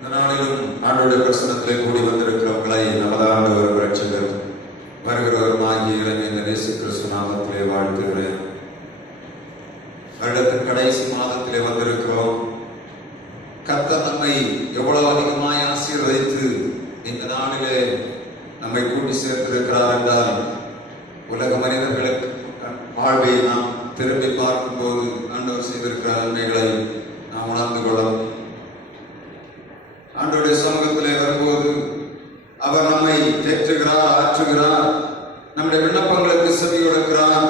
இந்த நாளிலும் ஆண்டவருடைய பிரசன்னத்திலே கூடி வந்திருக்கிறவர்களை நமது ஆண்டவர் இரட்சகர் வருகிறவருமாகிய இறைவன் இயேசு கிறிஸ்து நாமத்திலே வாழ்த்துகிறேன். வருடத்தின் கடைசி மாதத்திலே வந்திருக்கிறோம். கர்த்தர் நம்மை எவ்வளவு அதிகமாய் ஆசீர்வதித்து இந்த நாளிலே நம்மை கூட்டி சேர்த்திருக்கிறார் என்றால், உலக மனிதர்களுக்கு வாழ்வை நாம் திரும்பி பார்க்கும்போது ஆண்டவர் செய்திருக்கிற நன்மைகளை நாம் உணர்ந்து கொள்ளலாம். ஆண்டவருடைய சமூகத்திலே வரும்போது அவர் நம்மை தேற்றுகிறார், ஆற்றுகிறார், நம்முடைய விண்ணப்பங்களுக்கு செவி கொடுக்கிறார்,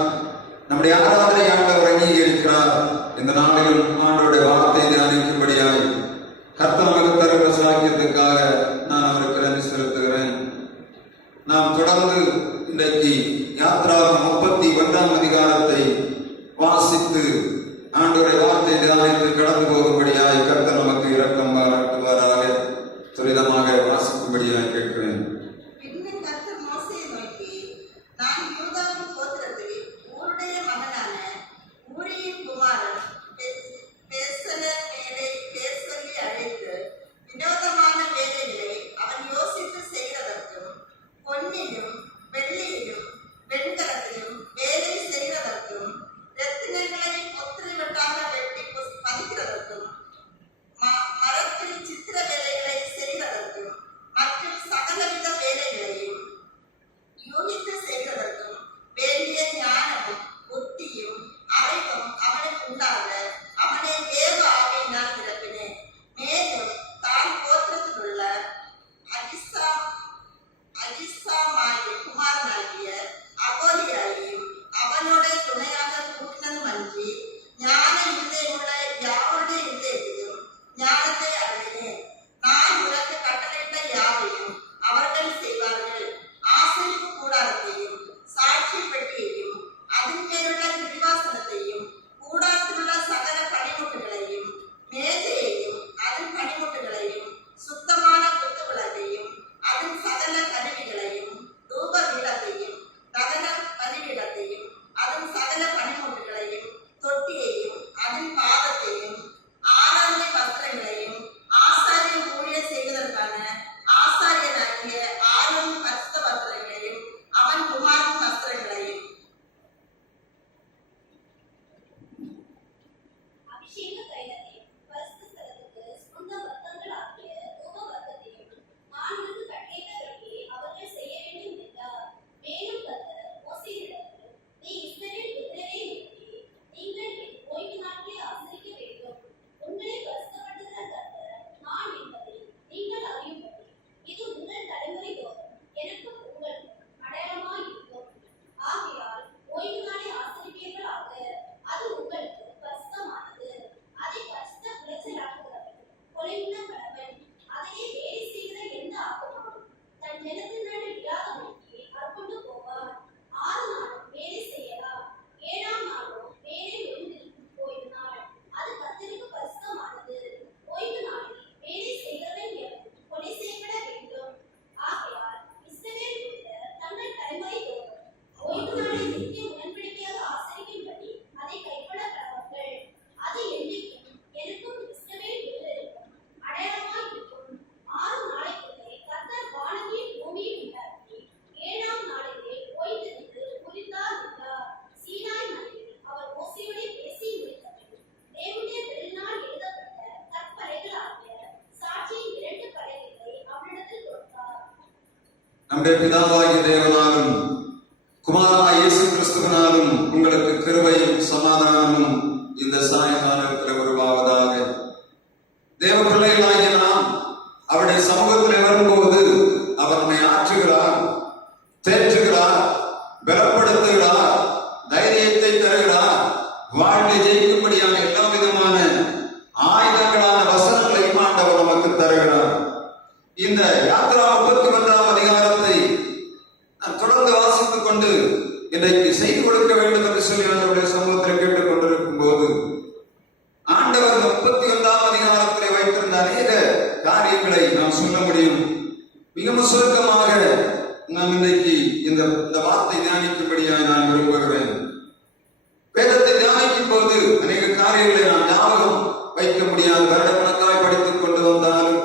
நம்முடைய ஆராதனை ஆண்டவர் அங்கீகரிக்கிறார். இந்த நாளிலும் ஆண்டவருடைய வார்த்தை தியானிக்கும்படியாய் கர்த்தர் நமக்கு தருகிற சாக்கியத்துக்காக நான் அவருக்கு நன்றி செலுத்துகிறேன். நாம் தொடர்ந்து இன்றைக்கு யாத்ராகமம் 31ஆம் அதிகாரத்தை வாசித்து ஆண்டவருடைய வார்த்தை தியானித்து கடந்து போகும்படியாய் கர்த்தர் நமக்கு இரக்கம் பாராட்டுவாராக. துரிதமாக வாசிக்கும்படியாய் கேட்கிறேன். நம்முடைய பிதாவாகிய தேவனாலும் குமாரனாகிய இயேசு கிறிஸ்துவினாலும் உங்களுக்கு கிருபையும் சமாதானமும் இந்த சாயங்காலத்தில் உருவாவதாக. தேவ பிள்ளைகளாகிய நாம் அவருடைய சமூகத்தில் வரும்போது அவர் நம்மை ஆற்றுகிறார், தேற்றுகிறார், பலப்படுத்துகிறார், தைரியத்தை தருகிறார். வாழ்வை ஜெயிக்கும்படியான எல்லா விதமான ஆயுதங்களான வசனங்களையும் ஆண்டவர் நமக்கு தருகிறார். இந்த யாத்ரா 31ஆம் அதிகாரத்தை நான் தொடர்ந்து வாசித்துக் கொண்டு இன்றைக்கு செய்து கொடுக்க வேண்டும் என்று சொல்லி ஆண்டவருடைய சமூகத்தில் கேட்டுக் கொண்டிருக்கும் போது ஆண்டவர் 31ஆம் அதிகாரத்திலே வைத்திருந்த அநேக காரியங்களை நாம் சொல்ல முடியும். மிகவும் சுருக்கமாக நாம் இன்றைக்கு இந்த வார்த்தை தியானிக்கும்படியாக நான் விரும்புகிறேன். வேதத்தை தியானிக்கும் போது அநேக காரியங்களை நாம் ஞாபகம் வைக்க முடியாது. வருடக்கணக்காய் படித்துக் கொண்டு வந்தாலும்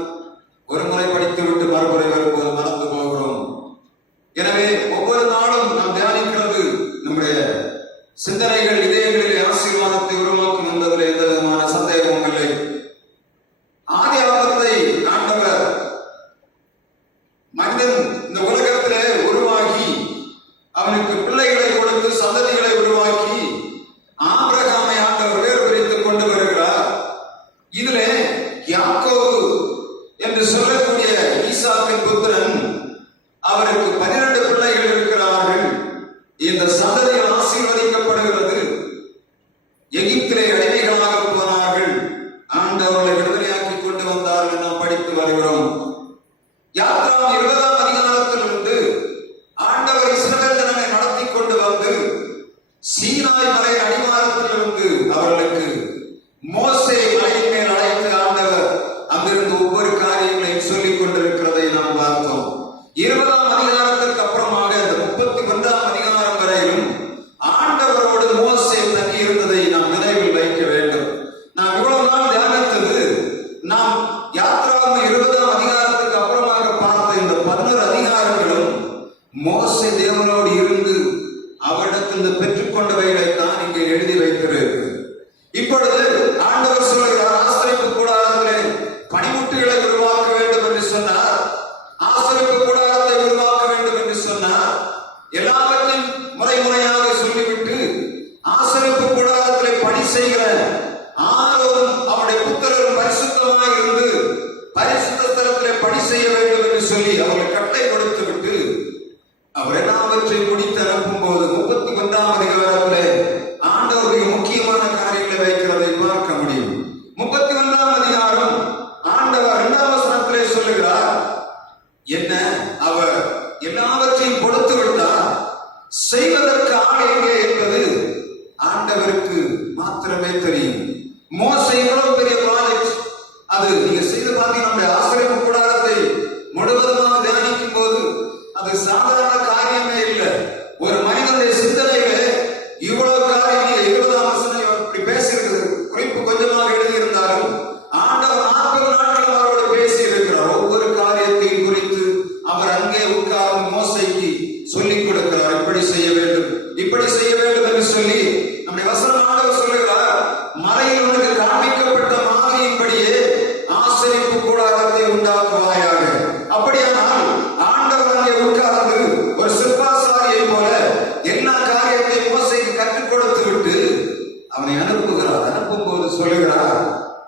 சொல்லுகிறார்,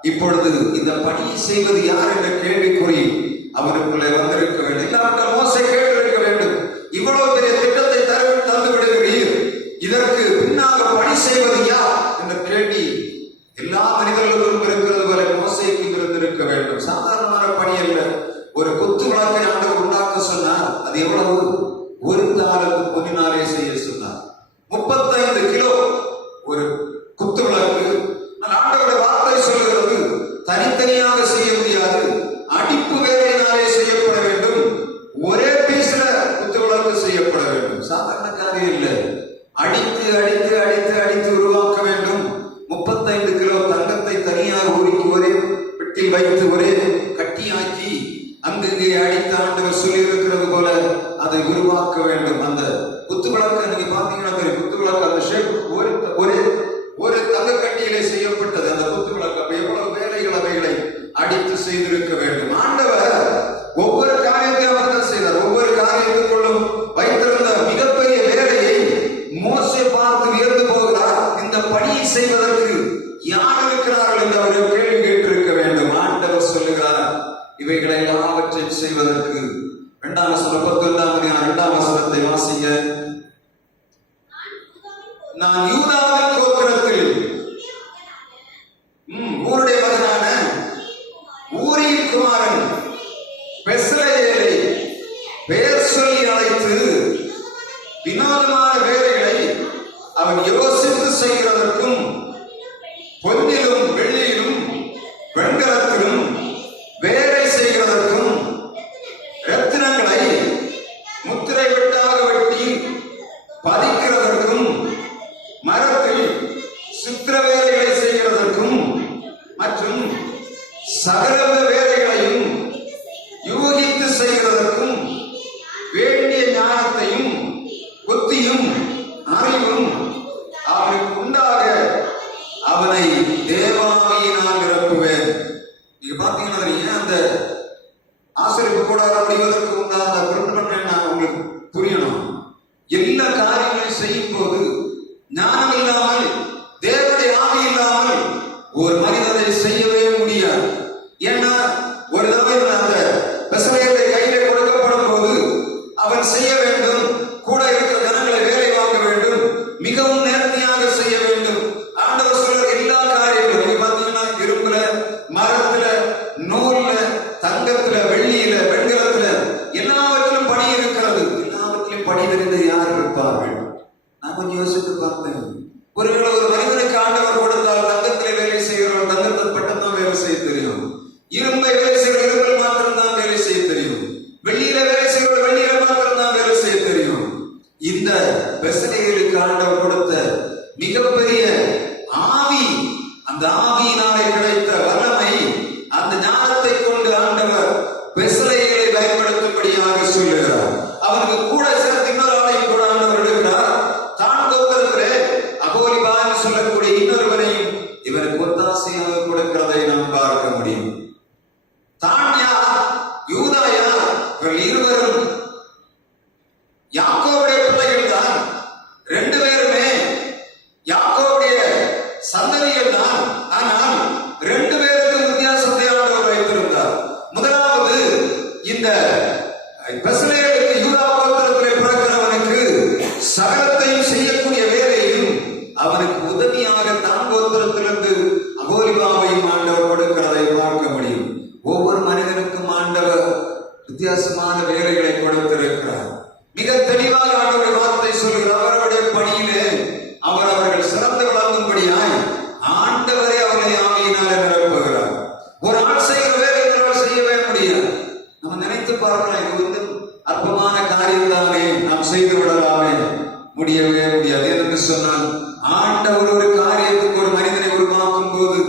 இப்பொழுது இந்த பணியை செய்வது யார் என்ற கேள்விக்குறி அவருக்குள்ளே வந்திருக்க வேண்டும். இல்லாவிட்டால் மோசே கேட்டிருக்க வேண்டும், இவ்வளவு பெரிய திட்டத்தை தந்து விடுகிறீர், இதற்கு பின்னாக பணி செய்வது யார் என்ற கேள்வி எல்லா மனிதர்களுக்கும் இருக்கிறது போல மோசேக்கும் இருந்திருக்க வேண்டும். சாதாரணமான பணி அல்ல. ஒரு குத்து விளக்கை ஆண்டவர் உண்டாக்க சொன்னார். அது எவ்வளவு? ஒரு தாளத்து பொன்னினாலே செய்ய சொன்னார். 35 கிலோ ஒரு குத்து விளக்கு. ஆண்டவருடைய வார்த்தை சொல்கிறது, தனித்தனியாக செய்ய முடியாது, அடிப்பு வேலையினாலே செய்யப்பட வேண்டும். ஒரே பீஸ்ல குத்து விளக்கு செய்யப்பட வேண்டும். சாதாரண காரியம் இல்லை. அடித்து அடித்து அடித்து அடித்து உருவாக்க வேண்டும். 35 கிலோ தங்கத்தை தனியாக உருக்கி ஒரே பெட்டி வைத்து ஒரே கட்டியாக்கி அங்கங்கே அடித்த ஆண்டவர் சொல்லி இருக்கிறது போல அதை உருவாக்க வேண்டும். அந்த குத்து விளக்கு நீங்க பாத்தீங்கன்னா குத்து விளக்கு அந்த ஷேப் ஒரு தங்க கட்டியிலே செய்யப்பட்டது. அந்த குத்து விளக்கு அப்ப எவ்வளவு வேலைகள் அவைகளை அடித்து செய்திருக்க வேண்டும். ஆண்டவர் ஒவ்வொரு காரியத்தையும் அவர் செய்தார். ஒவ்வொரு காரியத்துக்குள்ளும் வைத்திருந்த மிகப்பெரிய வேலையை மோசே பார்த்து வியந்து போகிறார். இந்த பணியை செய்வதற்கு யார் இருக்கிறார்கள் என்று அவர் கேள்வி கேட்டிருக்க வேண்டும். ஆண்டவர் சொல்லுகிறார், இவைகளை எல்லாவற்றையும் செய்வதற்கு 2ஆம் வசனம் 2ஆம் வசனத்தை வாசிங்க. நான் யூதாவின் கோத்திரத்தில் ஊருடைய மகனான ஊரியின் குமாரன் பெஸ்லெயேலை பெயர் சொல்லி அழைத்து வினோதமான வேலைகளை அவன் யோசித்து செய்கிறதற்கும் பொன்னிலும் வெள்ளியிலும் வெண்கலத்திலும் வேலை செய்கிறதற்கும் ரத்தினங்களை முத்திரை வெட்டாக வெட்டி பதிக்கிறதற்கும் மரத்தில் சித்திர வேலைகளை செய்கிறதற்கும் மற்றும் சகல வேலைகளையும் யூகித்து செய்கிறதற்கும் வேண்டிய ஞானத்தையும் புத்தியும் அறிவும் அவனுக்கு உண்டாக அவனை தேவாவியினால் நிரப்புவேன். நீங்க பாத்தீங்கன்னா ஏன் அந்த ஆசிரியப்பு கூடாரம் முடிவதற்கு உண்டான நான் உங்களுக்கு புரியணும். எல்லா காரியங்களையும் செய்யும் போது ஞானம் இல்லாமல் தேவனுடைய ஆவி இல்லாமல் ஒரு மனிதனை செய்யவே முடியாது. ஏன்னா ஒரு தடவை அந்த பெஸ்லெயேலை கையிலே கொடுக்கப்படும் போது அவன் செய்ய வேண்டும், கூட இருக்கிற ஜனங்களை வேலை வாங்க வேண்டும், மிகவும் நேர்த்தியாக செய்ய வேண்டும். ஆண்டவர் சொல்ற எல்லா காரியங்களும் பாத்தீங்கன்னா இரும்புல, மரத்துல, நூல்ல, தங்கத்துல, வெள்ளியில, வெண்கலத்துல எல்லாவற்றிலும் பணி இருக்கிறது. எல்லாவற்றிலும் பணி தெரிந்த யார் இருப்பார்கள்? நான் கொஞ்சம் யோசித்து பார்த்தேன். ஒருவேளை ஒரு மனிதனுக்கு ஆண்டவர் கொடுத்தால் தங்கத்திலே வேலை செய்கிறவன் தங்கத்தை மட்டும்தான் வேலை செய்ய தெரியும். இரும்பை வேலை செய்கிற இரும்பில் மாத்திரம்தான் வேலை செய்ய தெரியும். வெள்ளியில வேலை செய்கிற வெள்ளியில மாத்திரம்தான் வேலை செய்ய தெரியும். இந்த பெஸ்லெயேலுக்கு ஆண்டவர் கொடுத்த மிகப்பெரிய ஆவி, அந்த ஆவியினாலே கிடைத்த வல்லமை, அந்த ஞானத்தை கொண்டு ஆண்டவர் பெஸ்லெயேலை பயன்படுத்தும்படியாக சொல்லுகிறார். அவனுக்கு கூட சேர்த்து இன்னொரு ஆளையும் கூட ஆண்டவர் எடுக்கிறார். தான் கோத்திரத்திலே அகோலிபான்னு சொல்லக்கூடிய இன்னொருவரையும் இவருக்கு ஒத்தாசையாக கொடுக்கிறதை நாம் பார்க்க முடியும். தான் யார்? யூதா யார்? இவர்கள் இருவரும் யாக்கோபுடைய பிள்ளைகள் தான். 2 பேருமே யாக்கோபுடைய சந்ததிகள் தான். ஆனால் 2 பேருக்கு வித்தியாசத்தை ஆண்டவர் வைத்திருந்தார். முதலாவது, இந்த பெஸ்லெயேலுக்கு யூதா கோத்திரத்திலே பிறக்கிறவனுக்கு சகலத்தையும் செய்யக்கூடிய வேலையும் அவனுக்கு உதவியாக தான் கோத்திரத்திலிருந்து அகோலிபாவையும் ஆண்டவர் கொடுக்கிறதை பார்க்க முடியும். ஒவ்வொரு மனிதனுக்கும் ஆண்டவர் வித்தியாசமான வேலைகளை கொடுத்திருக்கிறார். மிக தெளிவாக ஆண்டவருடைய வார்த்தை சொல்கிறார். அவருடைய பணியிலே அவர்கள் சிறந்து விளங்கும்படியாய் ஆண்டவரே அவர்களை ஆவியினாலே நிரப்புகிறார். ஒரு ஆள் செய்கிற வேலை இன்னொரு செய்யவே முடியாது. நம்ம நினைத்து பார்க்கலாம், இது வந்து அற்பமான காரியம் தானே, நாம் செய்து விடலாமே, முடியவே முடியாது. என்று சொன்னால் ஆண்டவர் ஒரு காரியத்துக்கு ஒரு மனிதனை உருவாக்கும் போது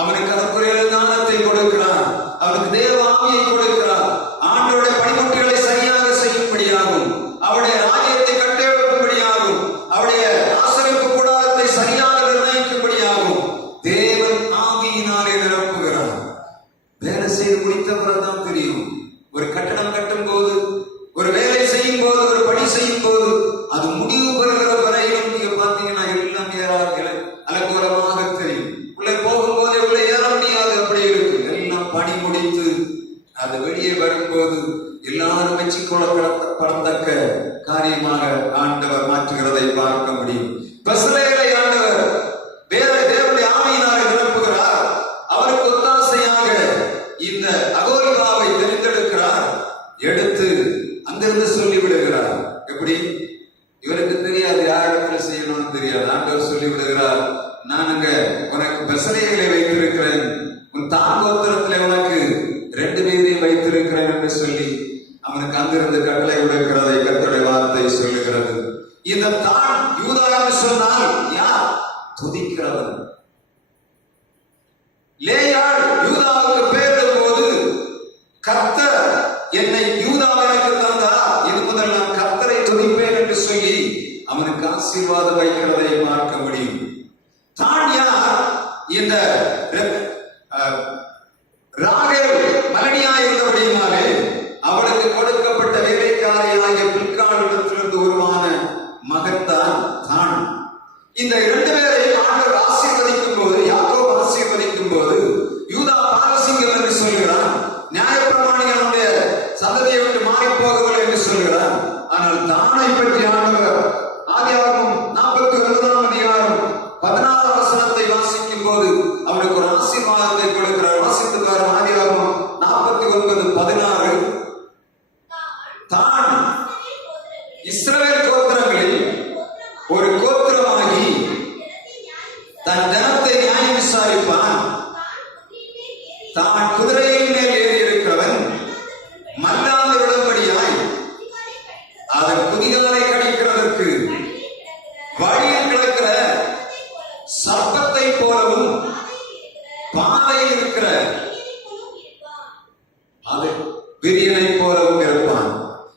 அவனுக்கு அதற்குரிய ஞானத்தை கொடுக்கிறார், அவனுக்கு தேவ ஆவியை கொடுக்கிறார். ஆண்டவருடைய பணிமுட்டுகளை சரியாக செய்யும்படியாகும், அவருடைய ராஜ்யத்தை கட்டெழுப்பும்படியாகும், அவருடைய ஆசரிப்பு கூடாரத்தை சரியாக நிர்ணயிக்கும்படியாகும் தேவன் ஆவியினாலே நிரப்புகிறார். வேலை செய்து முடித்தவரை தான் தெரியும். ஒரு கட்டடம் கட்டும் போது, ஒரு வேலை செய்யும் போது, ஒரு பணி செய்யும் போது அது முடிவு பெறுகிற வரையிலும் நீங்க பாத்தீங்கன்னா எல்லாம் அலங்கோலமாக தெரியும். உள்ளே போகும்போதே கர்த்தர் என்னை யூதாவிற்கு தந்தார், இது முதல் நான் கர்த்தரை துதிப்பேன் என்று சொல்லி அவனுக்கு ஆசீர்வாதம் வைக்கிறதை பார்க்க முடியும். தான் யார்? இந்த ராகேல் மலடியாய் இருந்தபடியினாலே அவளுக்கு கொடுக்கப்பட்ட வேலைக்காரியாகிய பில்காளிடத்திலிருந்து உருவான மகன்தான் தான். இந்த இரண்டு பேரை ஆண்டவர் ஆசீர்வதிக்கும் போது, யாக்கோபு ஆசீர்வதிக்கும் போது யூதா பாரசீகம் என்று சொல்கிறான். நியாயப்பிரமாணிகளுடைய சந்ததியை விட்டு மாறி போகவில்லை என்று சொல்கிறான். ஆனால் தானை பற்றி ஆண்டவர் ஆதியாகமம் 49ஆம் அதிகாரம் 16 வசனத்தை வாசிக்கும் போது அவனுக்கு ஒரு ஆசீர்வாதத்தை கொடுக்கிறார். வாசித்து பாருங்க. ஆதியாகமம் 49:16. தான் இஸ்ரவேல் கோத்திரங்களில் ஒரு கோத்திரமாகி தன் ஜனத்தை நியாயம் விசாரிப்பான். தான் குதிரையின் மேல் ஏறி இருக்கிறவன் மல்லாந்து விடும்படியாய் அதன் குதிகாலை கடிக்கிறதற்கு வழியில் கிடக்கிற சர்ப்பத்தை போலவும் பாதையில் இருக்கிற அது விரியனை போலவும் இருப்பான்.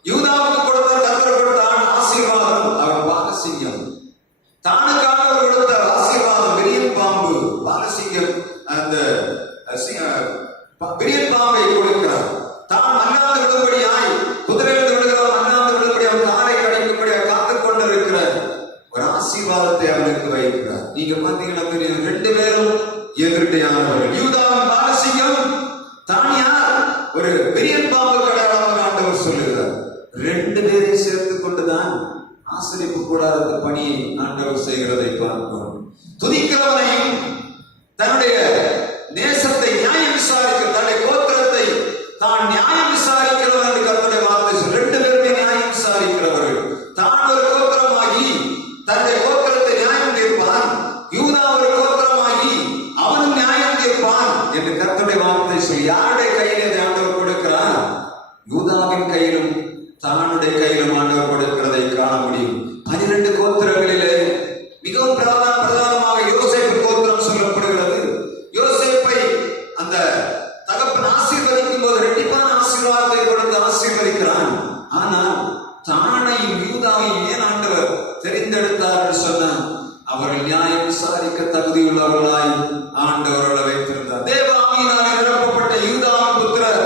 யூதாவுக்கு கொடுத்த கர்த்தர் கொடுத்தான் ஆசீர்வாதம் அவன் பாலசிங்கம். தானுக்காக அவர் கொடுத்த ஆசீர்வாதம் விரியன் பாம்பு. பாலசிங்கம் அந்த விரியன் பாம்பை கொடுக்கிறார். தான் மன்னாந்து விடும்படியாய் குதிரையிலிருந்து விடுகிறவன் மன்னாந்து விடும்படி அவன் காலை கடைக்கும்படியாக காத்துக் கொண்டிருக்கிற ஒரு ஆசீர்வாதத்தை அவனுக்கு வைக்கிறார். நீங்க பாத்தீங்கன்னா தெரியும், ரெண்டு பேரும் எதிர்ட்டையானவர்கள். யூதாவின் பாலசிங்கம், தான் யார்? ஒரு விரியன் பாம்பு அடையாளமாக ஆண்டவர் சொல்லுகிறார். ரெண்டு பேரை சேர்த்துக் கொண்டுதான் ஆசரிப்பு கூடாத பணியை ஆண்டவர் செய்கிறதை பார்க்கிறோம். துதிக்கிறவனையும் தன்னுடைய நேசத்தை நியாயம் விசாரிக்க, தன்னுடைய கோத்திரத்தை தான் நியாயம் விசாரிக்கிறவன் என்று கர்த்தருடைய வார்த்தை சொல்லி ரெண்டு பேருமே நியாயம் விசாரிக்கிறவர்கள். தான் ஒரு கோத்திரமாகி தன்னுடைய கோத்திரத்தை நியாயம் தீர்ப்பான், யூதா ஒரு கோத்திரமாகி அவனும் நியாயம் தீர்ப்பான் என்று கர்த்தருடைய வார்த்தை சொல்லி யாருடைய கையிலே ஆண்டவர் கொடுக்கிறார்? யூதாவின் கையிலும் தானுடைய கையிலும் ஆண்டவர் கொடுக்கிறதை காண முடியும். 12 கோத்திரங்களிலே மிகவும் பிரதானமாக யோசேப்பு கோத்திரம் சொல்லப்படுகிறது. யோசேப்பை அந்த தகப்பன் ஆசீர்வதிக்கும் போது ரெட்டிப்பான ஆசீர்வாதத்தை கொடுத்து ஆசீர்வதிக்கிறான். ஆனால் தானையும் யூதாவையும் ஏன் ஆண்டவர் தெரிந்தெடுத்தார் என்று சொன்னார்? அவர்கள் நியாயம் விசாரிக்க தகுதியுள்ளவர்களாய் ஆண்டவர்களை வைத்திருந்தார். தேவ ஆவியினாலே நிரப்பப்பட்ட யூதாவின் புத்திரர்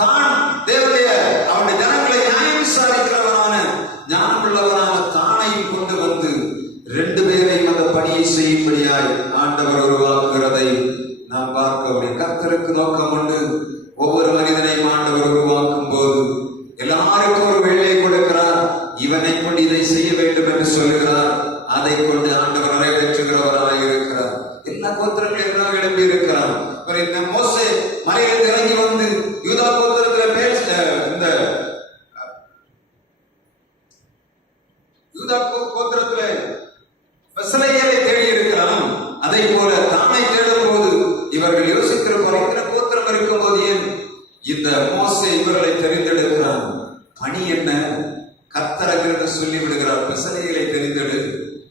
தான் தேவனுடைய அவருடைய ஜனங்களை நியாயம் விசாரிக்கிறவனான ஞானமுள்ளவனான தானையும் கொண்டு வந்து ரெண்டு பேரையும் அந்த பணியை செய்யும்படியாய் ஆண்டவர் உருவாக்குகிறதை நாம் பார்க்க முடியும். கர்த்தருக்கு நோக்கம் உண்டு. ஒவ்வொரு மனிதனையும் ஆண்டவர் உருவாக்கும் போது எல்லாருக்கும் ஒரு வேலையை கொடுக்கிறார். இவனை கொண்டு இதை செய்ய வேண்டும் என்று சொல்லுகிறார். அதை கொண்டு ஆண்டவர் நிறைவேற்றுகிறவராக இருக்கிறார். எல்லா கோத்திரங்களும் எல்லாம் எழுப்பி இருக்கிறார். மோசே மலையிலிருந்து இறங்கி வந்து யூதா கோத்திரத்தில் இந்த யூதா கோத்திரத்தில் பெத்லெகேமை தேடி இருக்கிறான். அதை போல தானை தேடும் போது இவர்கள் யோசிக்கிற இத்தனை கோத்திரம் இருக்கும் போது ஏன் இந்த மோசே இவர்களை தெரிந்தெடுக்கிறான்? பணி என்ன? கர்த்தரங்கிருந்து சொல்லி விடுகிறார். பெத்லெகேமை தெரிந்தெடு,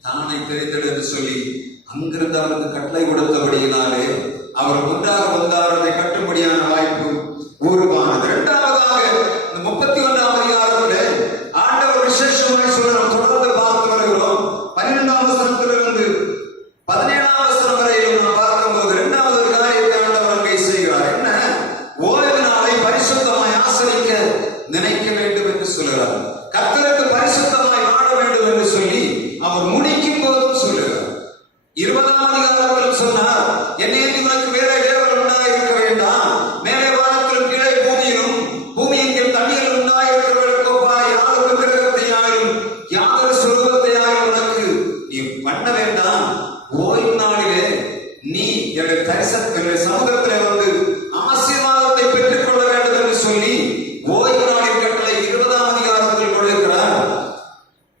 தானை தெரிந்தெடு என்று சொல்லி அங்கிருந்து அவருக்கு கட்டளை கொடுத்தபடியினாலே அவர் ஒன்றாக வந்தார். அதை கட்டும்படியான வாய்ப்பு உருவானது. இரண்டாவதாக 31ஆம் அதிகாரத்திலே ஆண்டவர் விசேஷமாய் சொல்கிறோம். தொடர்ந்து பார்த்து வருகிறோம். 12ஆம் வசனத்திலிருந்து 17ஆம் வசனம் வரையிலும் நாம் பார்க்கும்போது இரண்டாவது ஒரு காரியத்தை ஆண்டவர் அங்கே செய்கிறார். என்ன? ஓய்வு நாளை பரிசுத்தமாய் ஆசரிக்க நினைக்க வேண்டும் என்று சொல்கிறார். கர்த்தருக்கு பரிசுத்தமாய் வாழ வேண்டும் என்று சொல்லி அவர் முடிக்கும் போதும் சொல்லுகிறார். 20ஆம் அதிகாரத்தில் சொன்னார், என்னை உனக்கு வேற தேவர்கள் உண்டாயிருக்க வேண்டாம், மேலே வானத்திலும் கீழே பூமியிலும் பூமியின் கீழ் தண்ணீரில் உண்டாயிருக்கிறவர்களுக்கு ஒப்பாய் யாதொரு கிரகத்தையாயும் யாதொரு சொருபத்தையாயும் உனக்கு நீ பண்ண வேண்டாம். ஓய்வு நாளிலே நீ என்னுடைய சமூகத்திலே வந்து ஆசீர்வாதத்தை பெற்றுக் கொள்ள வேண்டும் என்று சொல்லி ஓய்வு நாளின் கட்டளை 20ஆம் அதிகாரத்தில் கொடுக்கிறார்.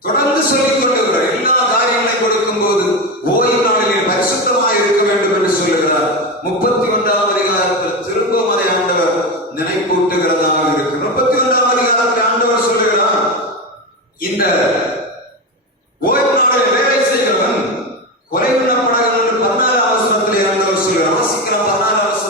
தொடர்ந்து சொல்லிக் கொண்டிருக்கிறார். எல்லா காரியங்களையும் கொடுக்கும் போது ஓய்வு நாளிலே பரிசுத்தமாய் இருக்க வேண்டும் என்று சொல்லுகிறார். 31ஆம் அதிகாரத்தில் திரும்பவும் அதை ஆண்டவர் நினைப்பூட்டுகிறதாக இருக்கு. 31ஆம் அதிகாரத்தில் ஆண்டவர் சொல்லுகிறார், இந்த ஓய்வு நாளில் வேலை செய்கிறவன் குறைவிடப்படாது என்று 14ஆம் வசனத்திலே ஆண்டவர் சொல்கிறார். வாசிக்கலாம் 14ஆம்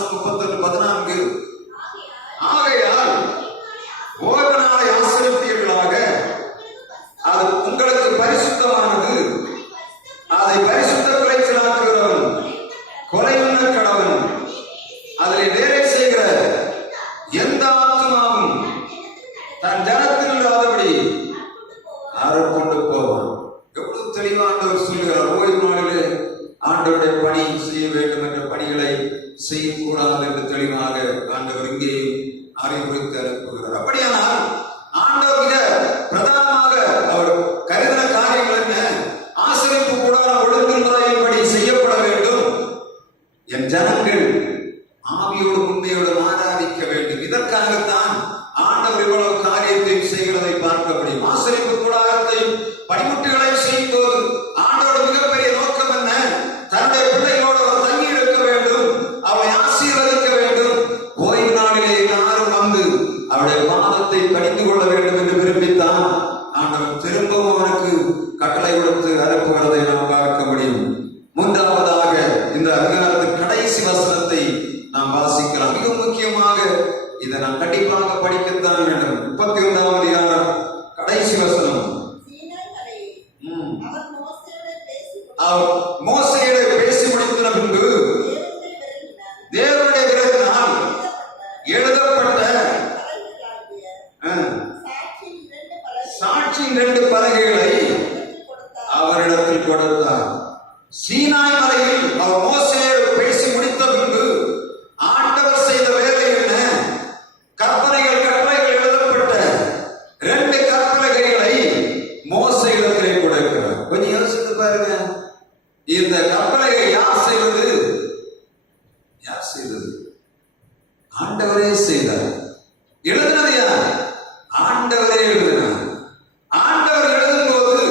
கூடாதபடி கொண்டு போவான். எவ்வளவு தெளிவா ஆண்டவர் சொல்லுகிறார். ஓய்வு நாளிலே ஆண்டவருடைய பணி செய்ய வேண்டும் என்ற பணிகளை செய்யக்கூடாது என்று தெளிவாக ஆண்டவர் இங்கே அறிவுறுத்தி அனுப்புகிறார். அப்படியானால் ஆண்டவர் மிக பிரதானமாக அவர் கருதின காரியங்கள் என்ன? ஆசரிப்பு கூடாரம் ஒழுங்கு முறையின்படி செய்யப்பட வேண்டும். என் ஜனங்கள் ஆவியோடு உண்மையோடு ஆராதிக்க வேண்டும். இதற்காகத்தான் ஆண்டவர் இவ்வளவு காரியத்தை செய்கிறதை பார்க்க முடியும். ஆசரிப்பு கூடாரத்தை பணிமுட்டுகளை செய்யும் போது ஆண்டவர் மிகப்பெரிய நோக்கம் என்ன? தன்னுடைய பிள்ளைகளோடு அவர் தங்கி இருக்க வேண்டும், அவரை ஆசீர்வதிக்க வேண்டும். ஓய்வு நாளிலே எல்லாரும் வந்து அவருடைய பாதத்தை கடிந்து கொள்ள வேண்டும் என்று விரும்பித்தான் ஆண்டவர் திரும்பவும் அவனுக்கு கட்டளை கொடுத்து அனுப்புகிறதை நாம் பார்க்க முடியும். மூன்றாவதாக இந்த அதிகாரத்தின் கடைசி வசனத்தை நாம் வாசிக்கலாம். மிக முக்கியமாக இதை நாம் கண்டிப்பாக படிக்கத்தான் வேண்டும். 31ஆம் அதிகாரம் கடைசி வசனம். அவர் மோசேயோடு பேசி முடித்த பின்பு தேவனுடைய விரலினால் எழுதப்பட்ட சாட்சியின் 2 பலகைகளை அவரிடத்தில் கொடுத்தார். சீனாய் மலையில் அவர் மோசேயோடு பேசி முடித்த பின்பு ஆண்டவர் செய்த வேலை என்ன? கற்பனைகள் கட்டளைகள் எழுதப்பட்ட 2 கற்பலகைகளை மோசேயிடத்திலே கொடுக்கிறார். கொஞ்சம் யோசித்து பாருங்க. இந்த கற்பலகை யார் செய்வது? யார் செய்தது? ஆண்டவரே செய்தார். எழுதினது யார்? ஆண்டவரே எழுதினார். ஆண்டவர் எழுதும் போது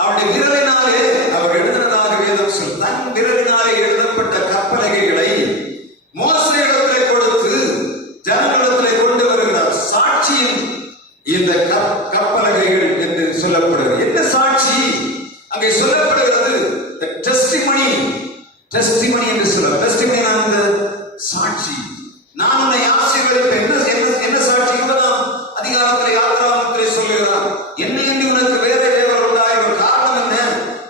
அவருடைய விரலினாலே அவர் எழுதினதாக வேதம் சொல். தன் விரலினாலே எழுதப்பட்ட கற்பலகைகளை மோசேயிடத்திலே கொடுத்து ஜனங்களிடத்திலே கொண்டு வருகிறார். சாட்சியின் இந்த கற்பலகைகள் என்று சொல்லப்படுகிறது. என்ன சாட்சி அங்கே சொல்லப்படுகிறது? டெஸ்டிமனி என்று சொல்ல. டெஸ்டிமனி அந்த சாட்சி. நான் உன்னை ஆசீர்வதிப்பேன். என்ன சாட்சி? 20ஆம் அதிகாரத்தில் யாத்திராகமத்திலே சொல்லுகிறார். என்னை என்று உனக்கு வேற தேவர் உண்டாய். ஒரு காரணம் என்ன?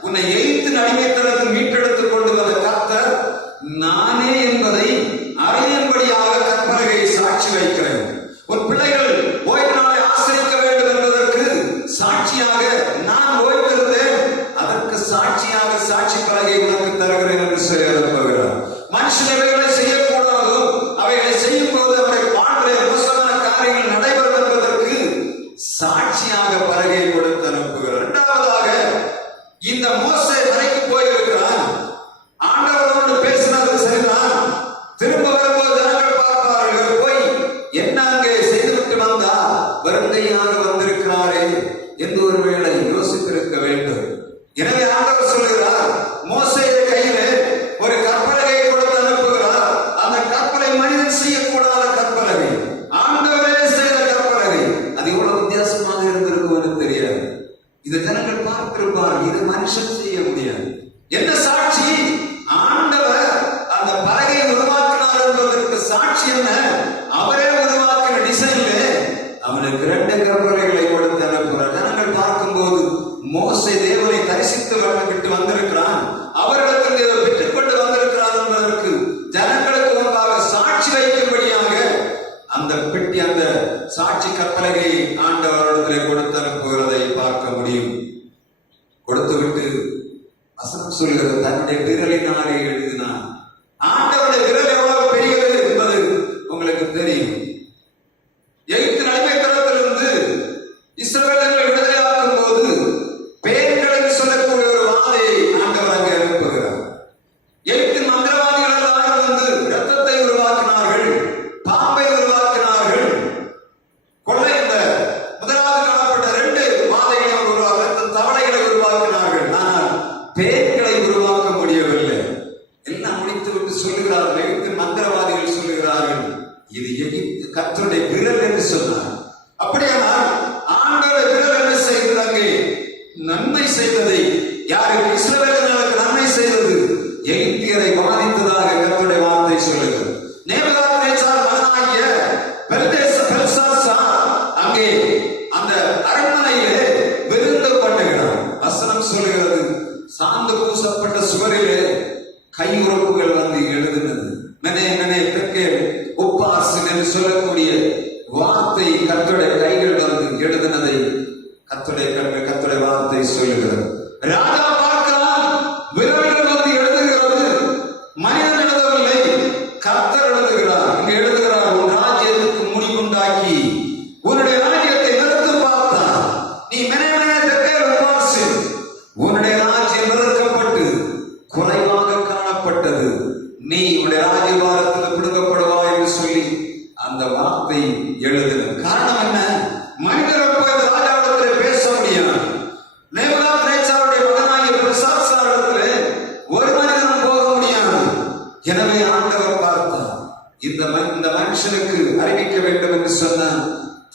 உன்னை எகிப்தின் அடிமைத்தனத்தில் மீட்டெடுத்துக் கொண்டு வந்த கர்த்தர் நானே என்பதை அறியும்படியாக கற்பலகையை சாட்சி வைக்கிறேன். உன் பிள்ளைகள் ஓய்வு நாளை ஆசரிக்க வேண்டும் என்பதற்கு சாட்சியாக நான் ஓய்விருந்தேன். அதற்கு சாட்சியாக சாட்சி பலகை உனக்கு தருகிறேன் என்று சொல்லி அனுப்புகிறார். மனுஷன் இவைகளை செய்யக்கூடாதோ அவைகளை செய்யும் போது அவருடைய வாழ்க்கையில மோசமான காரியங்கள் நடைபெறும் என்பதற்கு சாட்சியாக பலகை கொடுத்து அனுப்புகிறார். இரண்டாவதாக இந்த மோசே மலைக்கு போயிருக்கிறான். ஆண்டவரோடு பேசினது சரிதான். திரும்ப வரும்போது ஜனங்கள் பார்ப்பார்கள், போய் என்ன அங்கே செய்துவிட்டு வந்தா வருந்தையாக வந்திருக்கிறாரே என்று ஒருவேளை யோசித்திருக்க வேண்டும். எனவே ஆண்டவர் சொல்லுகிறார், மோசேயை கையிலே ஒரு கற்பலகை கொடுத்து அனுப்புகிறார். அந்த கற்பலை மனிதன் செய்யக்கூடாத கற்பலகை, ஆண்டவரே செய்த கற்பலகை. அது எவ்வளவு வித்தியாசமாக இருந்திருக்கும் என்று தெரியாது. இதை ஜனங்கள் பார்த்திருப்பார். இது மனுஷன் செய்ய முடியாது. என்ன சாட்சி? ஆண்டவர் அந்த பலகையை உருவாக்கினார் என்பதற்கு சாட்சி என்ன? அவரே உருவாக்கின டிசைன்ல அவனுக்கு 2 கற்பலைகளை கொடுத்து அனுப்புகிறார். ஜனங்கள் பார்க்கும்போது மோசே தேவனை தரிசித்து விட்டு வந்திருக்கிறான், அவரிடத்தில் இதை பெற்றுக் கொண்டு வந்திருக்கிறார் என்பதற்கு ஜனங்களுக்கு முன்பாக சாட்சி வைக்கும்படியாக அந்த பெட்டி, அந்த சாட்சி கற்பலகை ஆண்டவரிடத்திலே கொடுத்து அனுப்புகிறதை பார்க்க முடியும். கொடுத்துவிட்டு வசனம் சொல்கிறது, தன்னுடைய விரலினாலே எழுதினார். ஆண்டவருடைய விரல் எவ்வளவு பெரியது என்பது உங்களுக்கு தெரியும். எகிப்தின் அடிமைத்தனத்திலிருந்து இஸ்ரவேலர்களை விடுதலையாக்கும் போது பேர்கள் என்று சொல்லக்கூடிய ஒரு வாதையை ஆண்டவர் அங்கே அனுப்புகிறார். எகிப்தின் மந்திரவாதிகள் எல்லாம் வந்து ரத்தத்தை உருவாக்கினார்கள், பாம்பை உருவாக்கினார்கள், கொள்ளை என்ற முதலாவது காணப்பட்ட 2 வாதைகளை உருவாக்க தவளைகளை உருவாக்கினார்கள். ஆனால் பேர்களை உருவாக்க முடியவில்லை. எல்லாம் முடித்துவிட்டு சொல்லுகிறார்கள், எகிப்தின் மந்திரவாதிகள் சொல்லுகிறார்கள், இது எகிப்து கர்த்தருடைய விரல் என்று சொன்னார். அப்படியானால் ஆண்டவருடைய விரல் என்ன செய்தது? அங்கே நன்மை செய்ததை யாருக்கு? இஸ்ரவேலர்களுக்கு நன்மை செய்தது. எகிப்தியரை பாதித்ததாக கர்த்தருடைய வார்த்தை சொல்லுகிறது. நேபுகாத்நேச்சார் மகனாகிய பெல்சாத்சார் அங்கே அந்த அரண்மனையிலே விருந்து பண்ணுகிறார். வசனம் சொல்லுகிறது, சாந்து பூசப்பட்ட சுவரிலே கையுறப்புகள் வந்து எழுதினது. மெனே தெற்கே உப்பாசன் என்று சொல்லக்கூடிய வார்த்தை கர்த்தருடைய கைகள் வந்து எழுதினதை இந்த மனுஷனுக்கு அறிவிக்க வேண்டும் என்று சொன்ன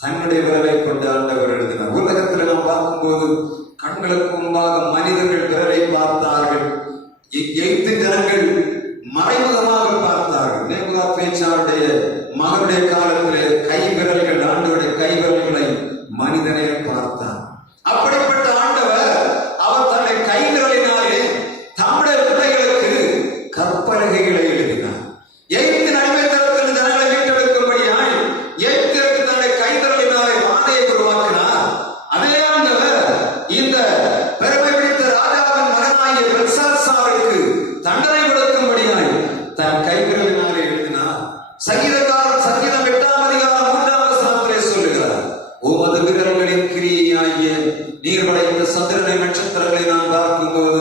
தன்னுடைய விரலை கொண்டு ஆண்டவர் எழுதினார். உலகத்தில் நாம் பார்க்கும்போது கண்களுக்கு முன்பாக மனிதர்கள் விரலை பார்த்தார்கள், எய்த்து ஜனங்கள் மறைமுகமாக பார்த்தார்கள். நேபுகா பேச்சாருடைய மகனுடைய காலத்திலே கை விரல்கள், ஆண்டவருடைய கை விரல்களை மனிதனே பார்த்தார். அப்படிப்பட்ட ஆண்டவர் அவர் தன்னுடைய கை விரலினாலே தம்முடைய பிள்ளைகளுக்கு கற்பலகைகளை எழுதினார். எகிப்தின் அடிமைத்தனத்தில் ஜனங்களை மீட்டெடுக்கும்படியாய் எகிப்திற்கு தன்னுடைய கை விரலினாலே பாதையை உருவாக்கினார். அதே ஆண்டவர் இந்த பெருமை பிடித்த ராஜாவின் மகனாகிய பெல்சாத்சாருக்கு தண்டனை கொடுக்கும்படியாய் தன் கை விரலினாலே எழுதினார். சங்கீதக்காரன் சங்கீதம் 8ஆம் அதிகாரம் 3ஆம் வசனத்திலே சொல்லுகிறார், உமது விரல்களின் கிரியையாகிய நீர் படைத்த சந்திரனை நட்சத்திரங்களை நான் பார்க்கும்போது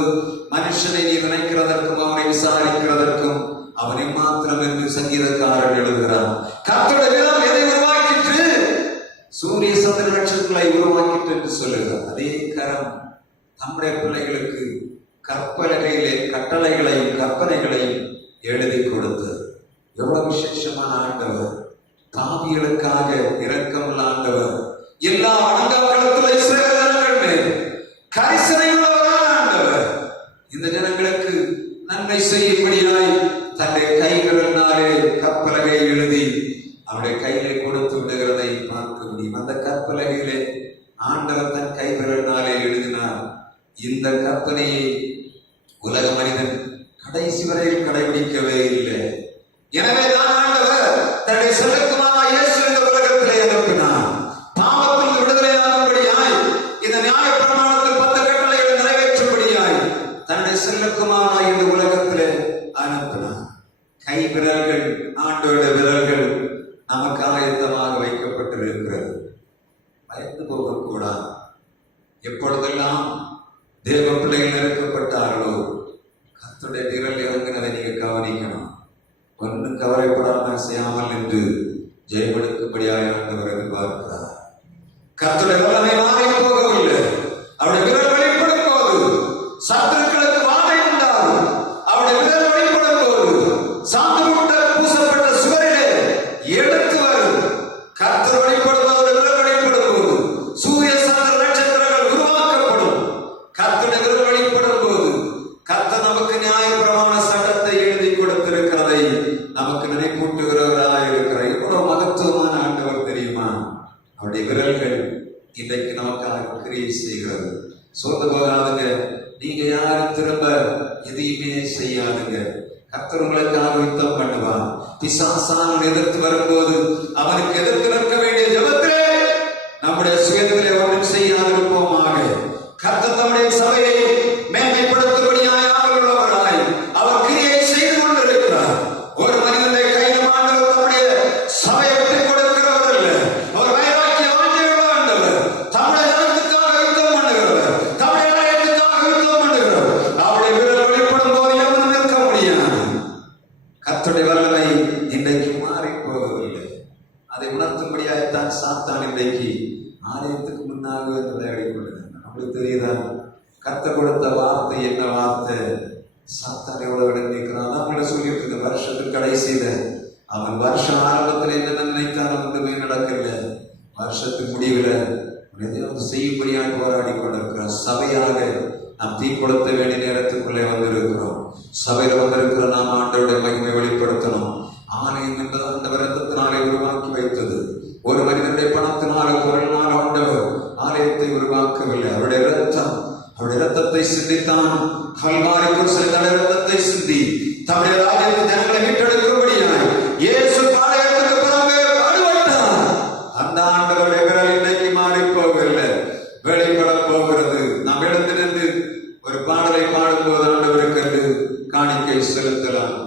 மனுஷனை நீ நினைக்கிறதற்கும் அவனை விசாரிக்கிறதற்கும் அவனை மாத்திரம் என்று சங்கீதக்காரன் எழுதுகிறார். கர்த்தருடைய விரல் எதை உருவாக்கிற்று? சூரிய சந்திர நட்சத்திரங்களை உருவாக்கிற்று என்று சொல்லுகிறார். அதே கரம் நம்முடைய பிள்ளைகளுக்கு கற்பலகையிலே கட்டளைகளையும் கற்பனைகளையும் எழுதி கொடுத்தது. எவ்வளவு விசேஷமான ஆண்டவர்! பாவிகளுக்காக இரக்கமுள்ள ஆண்டவர். எல்லா வணங்காக்களத்தில் இஸ்ரவேல் ஜனங்கள் மேல் கரிசனை உள்ளவரான ஆண்டவர் இந்த ஜனங்களுக்கு நன்மை செய்யும்படியாய் தன்னுடைய கைகளினாலே கற்பலகை எழுதி அவருடைய கையிலே கொடுத்து விடுகிறதை பார்க்க முடியும். அந்த கற்பலகையிலே ஆண்டவர் தன் கைகளினாலே எழுதினார். இந்த கற்பனையை உலக மனிதன் கடைசி வரையில் கடைபிடிக்கவே இல்லை. எனவே தான் ஆண்டவர் தன்னுடைய செல்லுக்குமான இயேசு இந்த உலகத்திலே அனுப்பினார். பாவத்தில் விடுதலை ஆகும்படியாய், இந்த நியாய பிரமாணத்தில் 10 கட்டளைகளை நிறைவேற்றும்படியாய் தன்னுடைய செல்லுக்குமான இந்த உலகத்திலே அனுப்பினார். கை விரல்கள், ஆண்டவருடைய விரல்கள் நமக்கு ஆயத்தமாக வைக்கப்பட்டிருக்கிறது. பயந்து போகக்கூடாது. எப்பொழுதெல்லாம் தேவ பிள்ளைகள் நெருக்கப்பட்டார்களோ கர்த்தருடைய விரல் இறங்கினதை நீங்க கவனிக்கணும். ஒன்றும் கவலைப்படாமல் செய்யாமல் என்று ஜெயமெடுக்கும்படியாக ஆண்டவர் எதிர்பார்க்கிறார். கர்த்தருடைய வல்லமை மாறி போகவில்லை. அவருடைய விரல் வெளிப்படும் போது சத்துருக்களுக்கு வாதை உண்டாகும். அவருடைய விரல் வெளிப்படும் போது சாந்தமுட்ட பூசப்பட்ட சுவரிலே எடுத்து வரும். கர்த்தர் வெளிப்படும் போது, விரல் வெளிப்படும் போது சூரிய சந்திர நட்சத்திரங்கள் உருவாக்கப்படும். கர்த்தருடைய விரல் வெளிப்படும் போது கர்த்தர் நமக்கு நியாய பிரமாண சட்டத்தை எழுதி கொடுத்திருக்கிறதை நமக்கு நினைப்பூட்டுகிறவராக இருக்கிறார். எவ்வளவு மகத்துவமான ஆண்டவர் தெரியுமா? அவருடைய விரல்கள் இன்றைக்கு நமக்காக கிரியை செய்கிறது. சோர்ந்து போகாதுங்க. நீங்க யாரும் திரும்ப எதையுமே செய்யாதுங்க. கர்த்தர் உங்களுக்காக யுத்தம் பண்ணுவார். பிசாசான் எதிர்த்து வரும்போது அவனுக்கு எதிர்த்து நிற்க வேண்டிய ஜெபத்திலே நம்முடைய சுயத்திலே ஒன்றும் செய்யாதிருப்போமாக. கர்த்தர் நம்முடைய சபையை மேன்மைப்படுத்தும்படியாய் ஆவலுள்ளவராய் அவர் கிரியை செய்து கொண்டிருக்கிறார். ஒரு மனிதனுடைய கையில் ஆண்டவர் நம்முடைய சபையை விட்டுக் கொடுக்கிறவர் அல்ல. அவர் வைராக்கிய வாழ்க்கையுள்ள ஆண்டவர். தம்முடைய ஜனத்துக்காக யுத்தம் பண்ணுகிறவர், தம்முடைய ஆலயத்துக்காக யுத்தம் பண்ணுகிறவர். அவருடைய விரல் வெளிப்படும் போது எவனும் நிற்க முடியாது. கர்த்தருடைய வல்லமை இன்றைக்கு மாறி போவதில்லை. அதை உணர்த்தும்படியாய்த்தான் சாத்தான் இன்றைக்கு ஆலயத்துக்கு முன்னாக விளையாடி கொண்டிருக்கிறார். நம்மளுக்கு தெரியுதா? கர்த்தர் கொடுத்த வார்த்தை என்ன வார்த்தை? சாத்தான் எவ்வளவு இடம் நிற்கிறான். நம்மள சொல்லிட்டு இருக்க வருஷத்துக்கு கடைசியில அவன் வருஷம் ஆரம்பத்தில் என்ன நினைத்தாலும் ஒன்றுமே நடக்கல. வருஷத்துக்கு முடிவில் எதையாவது செய்யும்படியாக போராடி கொண்டிருக்கிறான். சபையாக நாம் தீ கொளுத்த வேண்டிய நேரத்துக்குள்ளே வந்திருக்கிறோம். சபையில வந்திருக்கிற நாம் ஆண்டவருடைய மகிமை வெளிப்படுத்தணும். ஆலயம் என்பது ஆண்டவர் ரத்தத்தினாலே உருவாக்கி வைத்தது. ஒரு மனிதனுடைய பணத்தினால பொருளினால் ஆண்டவர் ஆலயத்தை உருவாக்கவில்லை. அவருடைய ரத்தம், அவருடைய ரத்தத்தை சிந்தித்தான். கல்வாரி குருசனுடைய ரத்தத்தை சிந்தி தம்முடைய ராஜ்யத்தை ஜனங்களை மீட்டெடுக்கும்படியாய் இயேசு பாளையத்துக்கு புறம்பே பாடுபட்டார். அந்த ஆண்டவருடைய விரல் இன்றைக்கு மாறி போகவில்லை, வெளிப்பட போகிறது. நாம் எழுந்திருந்து ஒரு பாடலை பாடும்போது ஆண்டவருக்கு காணிக்கை செலுத்தலாம்.